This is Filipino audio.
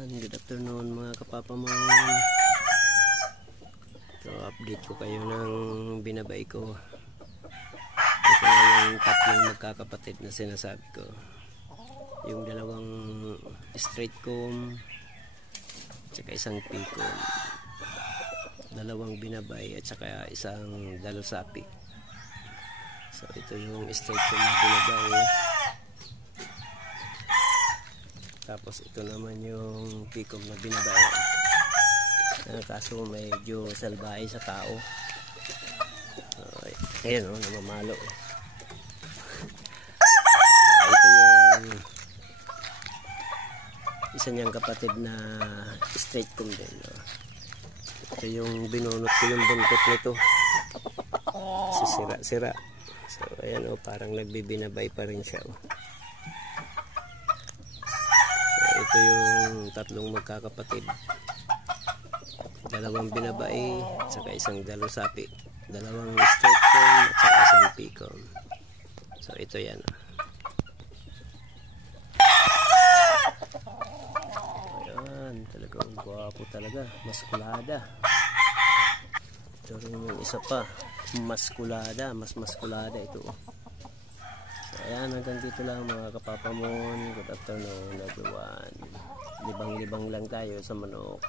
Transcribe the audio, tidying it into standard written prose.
Good afternoon mga kapapamon. So update ko kayo ng binabay ko. Ito na yung tatlong magkakapatid na sinasabi ko. Yung dalawang straight comb at isang picom, dalawang binabay at saka isang dalusapi. So ito yung straight comb na binabay. Tapos ito naman yung picom na binabay. Kaso medyo salbahe sa tao. Ayan o, namamalo. Ito yung isa niyang kapatid na straight comb din. Ito yung binunot ko yung buntot nito. Kasi sira-sira. So ayan o, parang nagbibinabay pa rin siya o. Ito yung tatlong magkakapatid, dalawang binabay at saka isang dalusapi, dalawang straight comb at saka isang picom. So ito yan. Ayan, talagang guwapo talaga, maskulada. Ito rin yung isa pa, maskulada, mas maskulada ito. Ayan, hanggang dito lang mga kapapamon. Good afternoon everyone. Libang-libang lang tayo sa manok.